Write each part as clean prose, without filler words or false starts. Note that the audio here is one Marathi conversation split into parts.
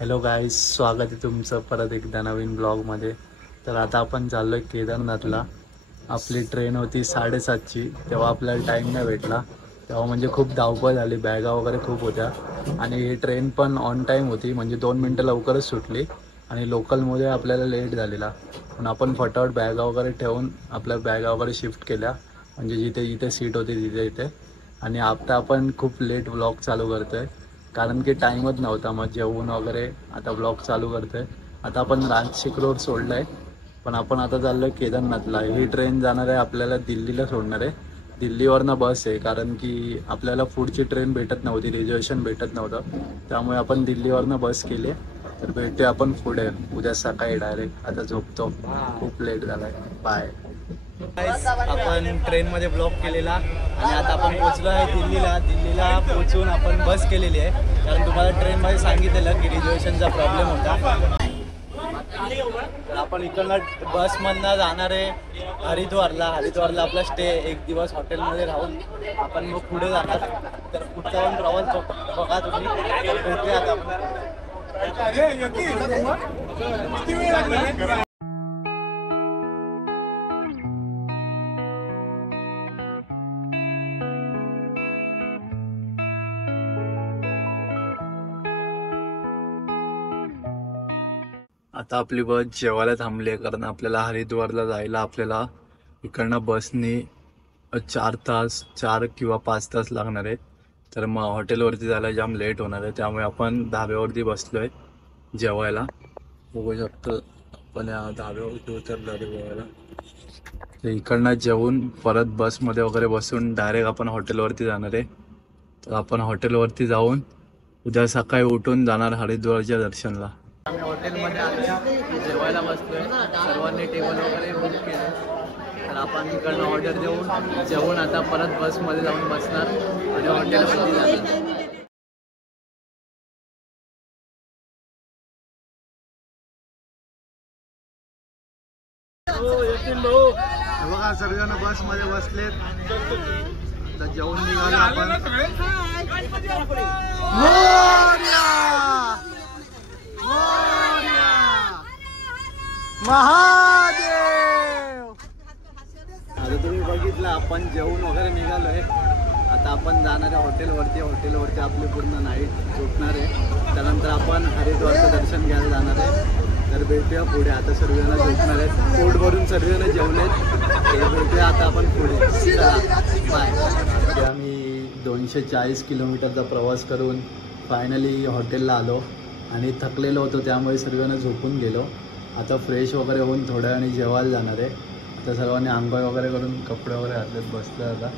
हॅलो गाईज, स्वागत आहे तुमचं परत एकदा नवीन ब्लॉगमध्ये। तर आता आपण चाललो आहे केदारनाथला। आपली ट्रेन होती 7:30ची, तेव्हा आपल्याला टाईम नाही भेटला। तेव्हा म्हणजे खूप धावपळ झाली, बॅगा वगैरे खूप होत्या आणि ही ट्रेन पण ऑन टाईम होती, म्हणजे 2 मिनटं लवकरच सुटली आणि लोकलमुळे आपल्याला लेट झालेला। पण आपण फटाफट बॅगा वगैरे ठेवून आपल्या बॅगा वगैरे शिफ्ट केल्या, म्हणजे जिथे जिथे सीट होती तिथे इथे। आणि आता आपण खूप लेट ब्लॉग चालू करतोय कारण की टाईमच नव्हता। मग जेवून वगैरे आता ब्लॉग चालू करतोय। आता आपण नाशिक रोड सोडलाय, पण आपण आता चाललोय केदारनाथला। ही ट्रेन जाणार आहे आपल्याला दिल्लीला सोडणार आहे। दिल्लीवरनं बस आहे, कारण की आपल्याला पुढची ट्रेन भेटत नव्हती, रिझर्वेशन भेटत नव्हतं, त्यामुळे आपण दिल्लीवरनं बस केली। तर भेटूया आपण पुढे उद्या सकाळी डायरेक्ट। आता झोपतो, खूप लेट झालाय। बाय। आपण ट्रेनमध्ये ब्लॉक केलेला आणि आता आपण पोहोचलो आहे दिल्लीला। दिल्लीला पोहोचून आपण बस केलेली आहे, कारण तुम्हाला ट्रेनमध्ये सांगितलेलं की रिझर्वेशनचा प्रॉब्लेम होता। तर आपण इकडनं बसमधनं जाणार आहे हरिद्वारला। हरिद्वारला आपला स्टे, एक दिवस हॉटेलमध्ये राहून आपण मग पुढे जाणार। तर पुढचा पण प्रवास बघा तुम्ही। भेटूया आता आपण। आता आपली बस जेवायला थांबली आहे, कारण आपल्याला हरिद्वारला जायला आपल्याला इकडनं बसने 4 किंवा 5 तास लागणार आहेत। तर मग हॉटेलवरती जायला जाम लेट होणार आहे, त्यामुळे आपण धाब्यावरती बसलोय जेवायला। बघू शकतो आपण या धाब्यावरती उतरलो जेवायला। तर इकडनं जेवून परत बसमध्ये वगैरे बसून डायरेक्ट आपण हॉटेलवरती जाणार आहे। तर आपण हॉटेलवरती जाऊन उद्या सकाळी उठून जाणार हरिद्वारच्या दर्शनला। आम्ही हॉटेलमध्ये आलो, जेवायला बसलोय, सर्वांनी टेबल वगैरे बुक केलं। तर आपण इकडनं ऑर्डर जेवून आता परत बसमध्ये जाऊन बसणार आणि हॉटेलमध्ये जाणार। बघा सर्वजण बसमध्ये बसलेत, तर जेवून निघालो आपण। महादेव। आता तुम्ही बघितलं आपण जेवून वगैरे निघालोय। आता आपण जाणार आहे हॉटेलवरती। हॉटेलवरती आपली पूर्ण नाईट झोपणार आहे, त्यानंतर आपण हरिद्वारचं दर्शन घ्यायला जाणार आहे। तर भेटूया पुढे। आता सर्वजण झोपणार आहेत, पोट भरून सर्वजण जेवलेत। तर भेटूया आता आपण पुढे, चला बाय। आम्ही 240 किलोमीटरचा प्रवास करून फायनली हॉटेलला आलो आणि थकलेलो होतो, त्यामुळे सर्वांना झोपून गेलो। आता फ्रेश वगैरे होऊन थोड्या वेळाने जेवायला जाणार आहे। आता सर्वांनी आंघोळ वगैरे करून कपडे वगैरे घातलेत, बसले आता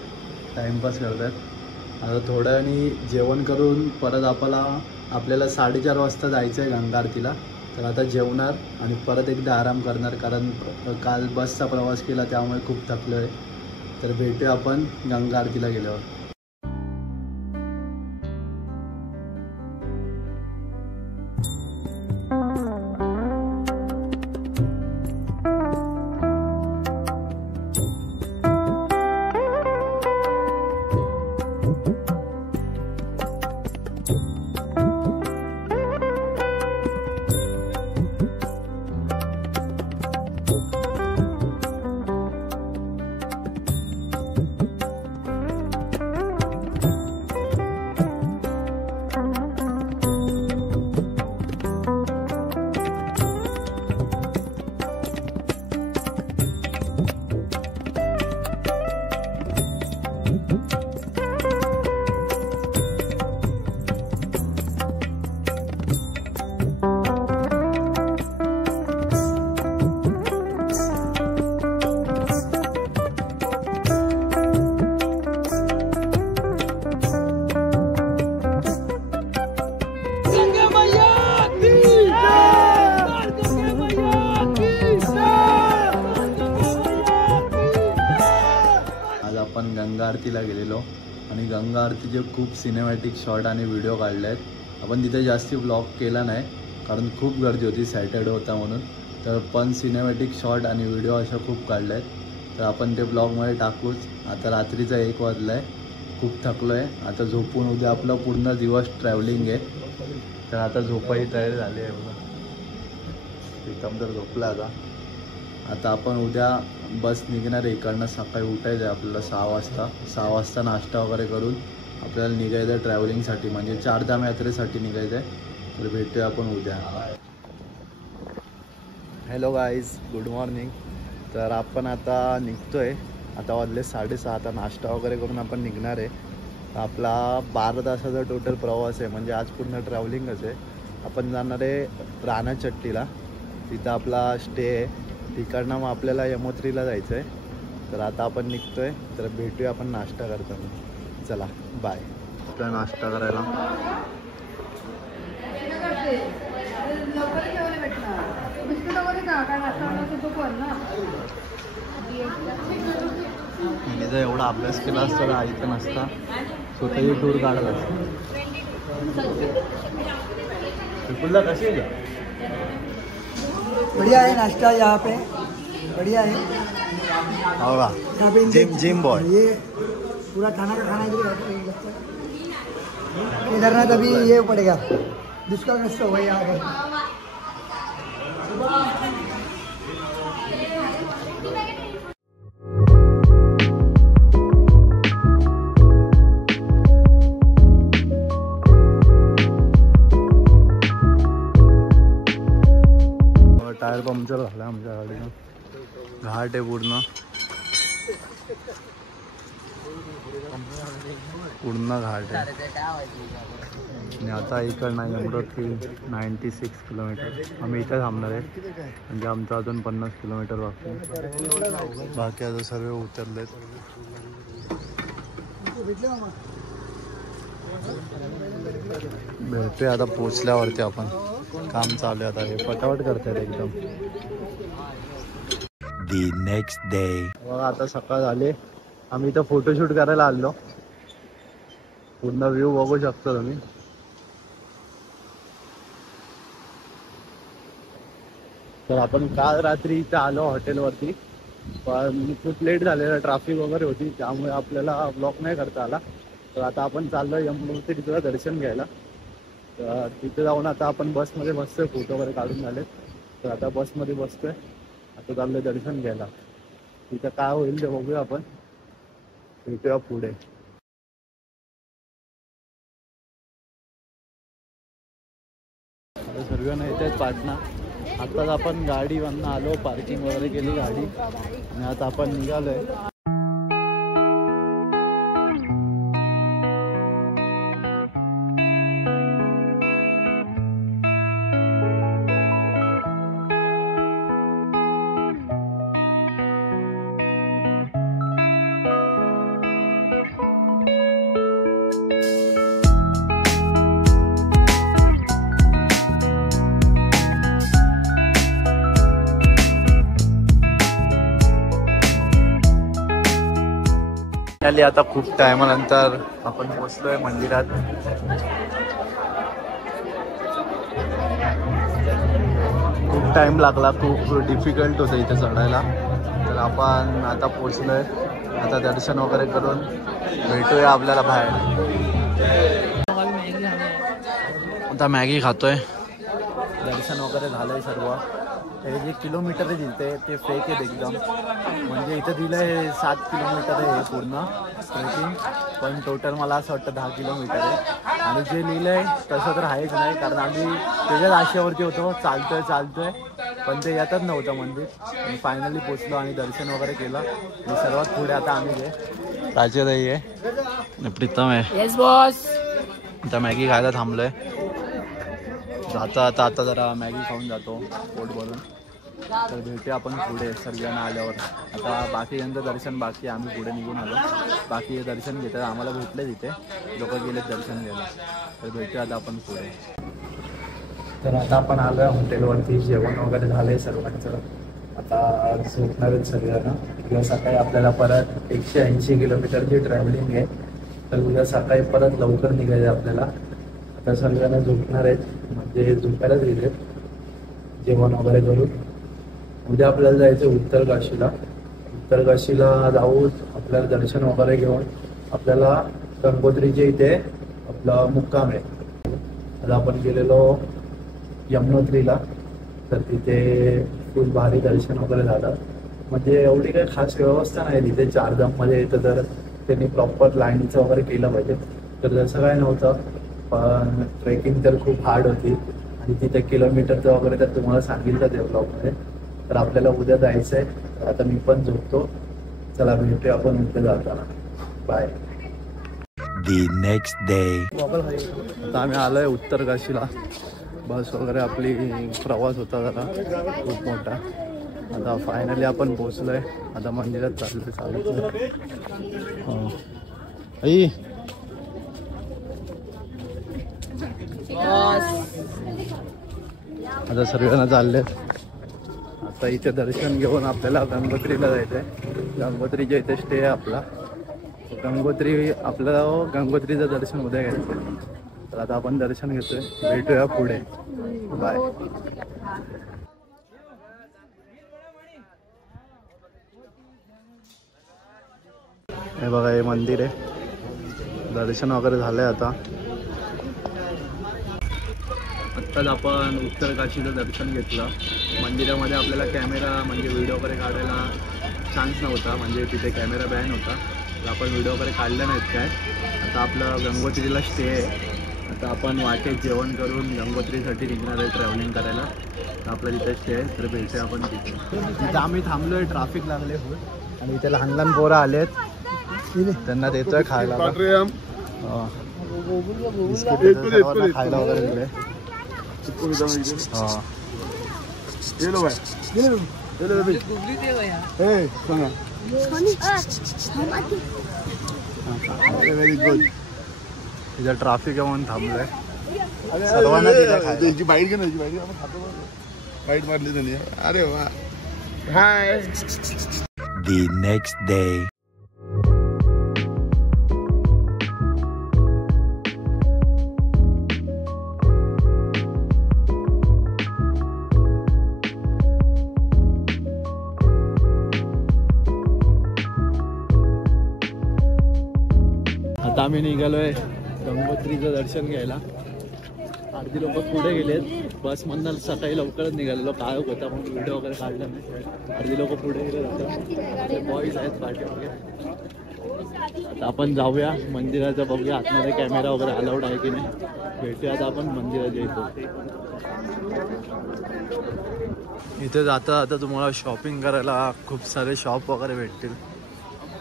टाईमपास करतात। आता थोड्या वेळाने जेवण करून परत आपल्याला 4:30 वाजता जायचं आहे गंगा आरतीला। तर आता जेवणार आणि परत एकदा आराम करणार, कारण काल बसचा प्रवास केला त्यामुळे खूप थकलो आहे। तर भेटूया आपण गंगा आरतीला गेल्यावर। आपण गंगा आरतीला गेलेलो आणि गंगा आरतीचे खूप सिनेमॅटिक शॉट आणि व्हिडिओ काढले आहेत। आपण तिथे जास्ती ब्लॉग केला नाही, कारण खूप गर्दी होती, सॅटर्डे होता म्हणून। तर पण सिनेमॅटिक शॉट आणि व्हिडिओ अशा खूप काढले आहेत, तर आपण ते ब्लॉगमध्ये टाकूच। आता रात्रीचा 1 वाजला आहे, खूप थकलो आहे, आता झोपून उद्या आपला पूर्ण दिवस ट्रॅव्हलिंग आहे। तर आता झोपाही तयारी झाली आहे बघा. प्रीतम तर झोपला आता आपण उद्या बस निघणार आहे इकडनं. सकाळी उठायचं आहे आपल्याला 6 वाजता नाश्ता वगैरे करून आपल्याला निघायचं आहे ट्रॅव्हलिंगसाठी, म्हणजे चारधाम यात्रेसाठी निघायचं आहे. तर भेटूया आपण उद्या. Hello guys, good morning. तर आपण आता निघतोय. आता वाजले 6:30. आता नाश्ता वगैरे करून आपण निघणार आहे. आपला 12 तासाचा टोटल प्रवास आहे, म्हणजे आज पूर्ण ट्रॅव्हलिंगच आहे. आपण जाणार आहे रानाचट्टीला, तिथं आपला स्टे आहे. तिकडनं मग आपल्याला यमोत्रीला जायचं आहे. तर आता आपण निघतोय. तर भेटूया आपण नाश्ता करताना. चला बाय. आपला नाश्ता करायला मी जर एवढा अभ्यास केला असता तर ऐकत नसता, स्वतःही टूर काढला असता. बिलकुल कशी आहे का? बढ़िया है नाश्ता यहाँ पे, बढ़िया है. यहाँ पे जिम बॉय ये पूरा खाना का खाना इधर केदारनाथ. अभी ये पड़ेगा दुष्काळ नष्ट हुआ यहाँ पे. टायर पंक्चर झाला आमच्या गाडीनं. घाट आहे पूर्ण घाट आहे. आणि आता इकडनं यमरोत्री 96 किलोमीटर. आम्ही इथे थांबणार आहे, म्हणजे आमचं अजून 50 किलोमीटर बाकी आता सर्व उतरलेत. भेटतोय आता पोचल्यावरती आपण. काम चालू आहे आता, हे पटापट करतात एकदम. दी नेक्स्ट डे. आता सकाळ झाली. आम्ही इथं फोटोशूट करायला आलो. पूर्ण व्ह्यू बघू शकता तुम्ही. तर आपण काल रात्री इथं आलो हॉटेलवरती, पण खूप लेट झालेला, ट्रॅफिक वगैरे होती, त्यामुळे आपल्याला ब्लॉक नाही करता आला. तर आता आपण चाललो यमनोत्रीचं दर्शन घ्यायला. तर तिथे जाऊन आता आपण बसमध्ये बसतोय. फोटो वगैरे काढून झाले. तर आता बसमध्ये बसतोय. आता चाललोय दर्शन घ्यायला. तिथं काय होईल ते बघूया आपण. भेटूया पुढे. आता सर्वांना येत आहेत पाटणा. आताच आपण गाडीवरनं आलो, पार्किंग वगैरे केली गाडी, आणि आता आपण निघालोय. आता खूप टायमानंतर आपण पोहोचलोय मंदिरात. खूप टाइम लागला, खूप डिफिकल्ट होतं इथे चढायला. तर आपण आता पोहोचलोय. आता दर्शन वगैरे करून भेटूया आपल्याला बाहेर. आता मॅगी खातोय. दर्शन वगैरे झालंय सर्व. हे जे किलोमीटर दिलते ते फेक आहेत एकदम. म्हणजे इथं दिलं आहे 7 किलोमीटर आहे हे पूर्ण ट्रेकिंग, पण टोटल मला असं वाटतं 10 किलोमीटर आहे. आणि जे लिहिलं आहे तसं तर आहेच नाही, कारण आम्ही त्याच्याच आशेवरती होतो. चालतोय पण ते येतच नव्हतं मंदिर. आणि फायनली पोचलो आणि दर्शन वगैरे केलं. आणि सर्वात पुढे आता आम्ही राजेदाई आहे, प्रीतम आहे. Yes boss. आता मॅगी खायला थांबलोय. आता जरा मॅगी खाऊन जातो पोट भरून. तर भेटूया आपण पुढे सर्वांना आल्यावर. आता बाकी यांचं दर्शन बाकी, आम्ही पुढे निघून आलो. बाकी दर्शन घेतात, आम्हाला भेटले तिथे, लोक गेलेत दर्शन घ्यायला. तर भेटूया आता आपण पुढे. तर आता आपण आलो आहे हॉटेलवरती. जेवण वगैरे झालं आहे सर्वांचं. आता झोपणार आहेत सर्वांना. उद्या सकाळी आपल्याला परत 180 किलोमीटरची ट्रॅव्हलिंग आहे. तर उद्या सकाळी परत लवकर निघायचं आहे आपल्याला. आता सर्वांना झोपणार आहेत, म्हणजे झोपायलाच गेलेत जेवण वगैरे करून. उद्या आपल्याला जायचं उत्तर काशीला जाऊन आपल्याला दर्शन वगैरे घेऊन आपल्याला गंगोत्रीच्या इथे आपला मुक्काम आहे. आज आपण गेलेलो यमुनोत्रीला, तर तिथे फुल भारी दर्शन वगैरे झालं. म्हणजे एवढी काही खास व्यवस्था नाही तिथे. चारधाममध्ये येतं तर त्यांनी प्रॉपर लाईनचं वगैरे केलं पाहिजे, तर तसं काय नव्हतं. पण ट्रेकिंग तर खूप हार्ड होती आणि तिथे किलोमीटरचं वगैरे तर तुम्हाला सांगितलं ते ब्लॉगमध्ये. तर आपल्याला उद्या जायचं आहे, तर आता मी पण झोपतो. चला भेटूया आपण उद्या जाताना. बाय. The next day. आता आम्ही आलोय उत्तर काशीला. बस वगैरे आपली प्रवास होता जरा खूप मोठा. आता फायनली आपण पोहोचलोय. आता मंदिरात चालू. आई आता सर्वांना चाललेत. आता इथे दर्शन घेऊन आपल्याला गंगोत्रीला जायचंय. गंगोत्रीच्या इथे स्टे आहे आपला. आपल्याला गंगोत्रीचं दर्शन उद्या घ्यायचं. तर आता आपण दर्शन घेतोय. भेटूया पुढे. बाय. हे बघा हे मंदिर आहे. दर्शन वगैरे झालंय आता. आत्ताच आपण उत्तर काशीचं दर्शन घेतलं. मंदिरामध्ये आपल्याला कॅमेरा म्हणजे व्हिडिओ वगैरे काढायला चान्स नव्हता, म्हणजे तिथे कॅमेरा बॅन होता. तर आपण व्हिडिओ वगैरे काढले नाहीत काय. आता आपलं गंगोत्रीला स्टे आहे. आता आपण वाटेत जेवण करून गंगोत्रीसाठी निघणार आहे ट्रॅव्हलिंग करायला. तर आपलं तिथे स्टे आहे, तर भेटूया आपण तिथे. तिथे आम्ही थांबलोय, ट्रॅफिक लागले आणि इथे लहान लहान पोरं आलेत, त्यांना देतोय खायला. खायला वगैरे दिले. Very good. तिथं ट्रॅफिक आहे म्हणून थांबलोय. सर्वांना त्याची बाईट घे ना, खातो बाईट मारली त्यांनी. अरे वा. हाय. The next day. आता आम्ही निघालोय गंगोत्रीचं दर्शन घ्यायला. अर्धी लोक पुढे गेलेत. बसमधनं सकाळी लवकरच निघालेलो, काय होता म्हणून व्हिडिओ वगैरे काढला नाही. अर्धी लोक पुढे गेले जातात. बॉईज आहेत पाठीमागे. आता आपण जाऊया मंदिराचं, बघूया आतमध्ये कॅमेरा वगैरे अलाउड आहे की नाही. भेटूया आता आपण मंदिराच्या इथं. इथे जाता जाता तुम्हाला शॉपिंग करायला खूप सारे शॉप वगैरे भेटतील.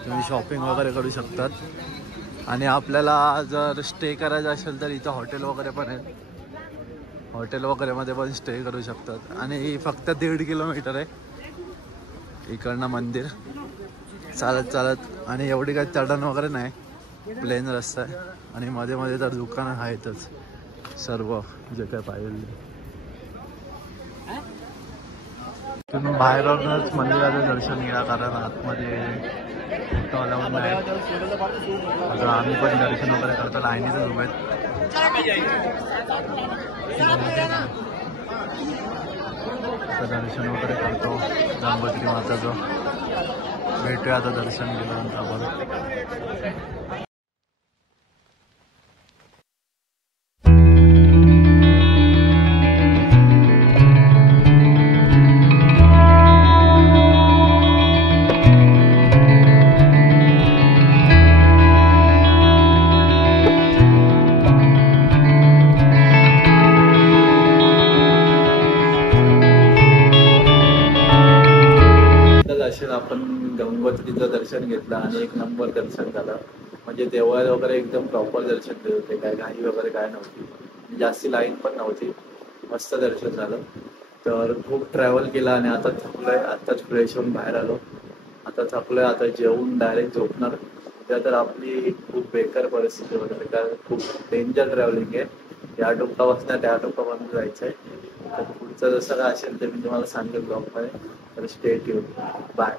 तुम्ही शॉपिंग वगैरे करू शकतात. आणि आपल्याला जर स्टे करायचं असेल तर इथं हॉटेल वगैरे पण आहेत. हॉटेल वगैरेमध्ये पण स्टे करू शकतात. आणि फक्त 1.5 किलोमीटर आहे इकडनं मंदिर, चालत चालत. आणि एवढी काही चढण वगैरे नाही, प्लेन रस्ता आहे. आणि मध्ये मध्ये तर दुकानं आहेतच सर्व जे काय पाहिजे. तुम्ही बाहेरूनच मंदिराचं दर्शन घ्या, कारण आतमध्ये फोटो अलाउड नाही. आता आम्ही पण दर्शन वगैरे करतो, लाईनीतच उभे आहेत. दर्शन वगैरे करतो गंगोत्री माताचं. भेटूया आता दर्शन केल्यानंतर आपण. आपण गंगोत्रीचं दर्शन घेतलं आणि एक नंबर दर्शन झालं. म्हणजे देवळ वगैरे एकदम प्रॉपर दर्शन देत होते, काय घाई वगैरे काय नव्हती, जास्ती लाईन पण नव्हती. मस्त दर्शन झालं. तर खूप ट्रॅव्हल केला आणि आता थकलोय. आताच फ्रेश होऊन बाहेर आलो. आता थकलोय, आता जेवून डायरेक्ट झोपणार. उद्या तर आपली खूप बेकार परिस्थिती होणार, कारण खूप डेंजर ट्रॅव्हलिंग आहे. या टोकापासून त्या टोकापर्यंत जायचं आहे. तर पुढचं जसं काय असेल ते मी तुम्हाला सांगेल ब्लॉगमध्ये. तर स्टे ट्यून. बाय.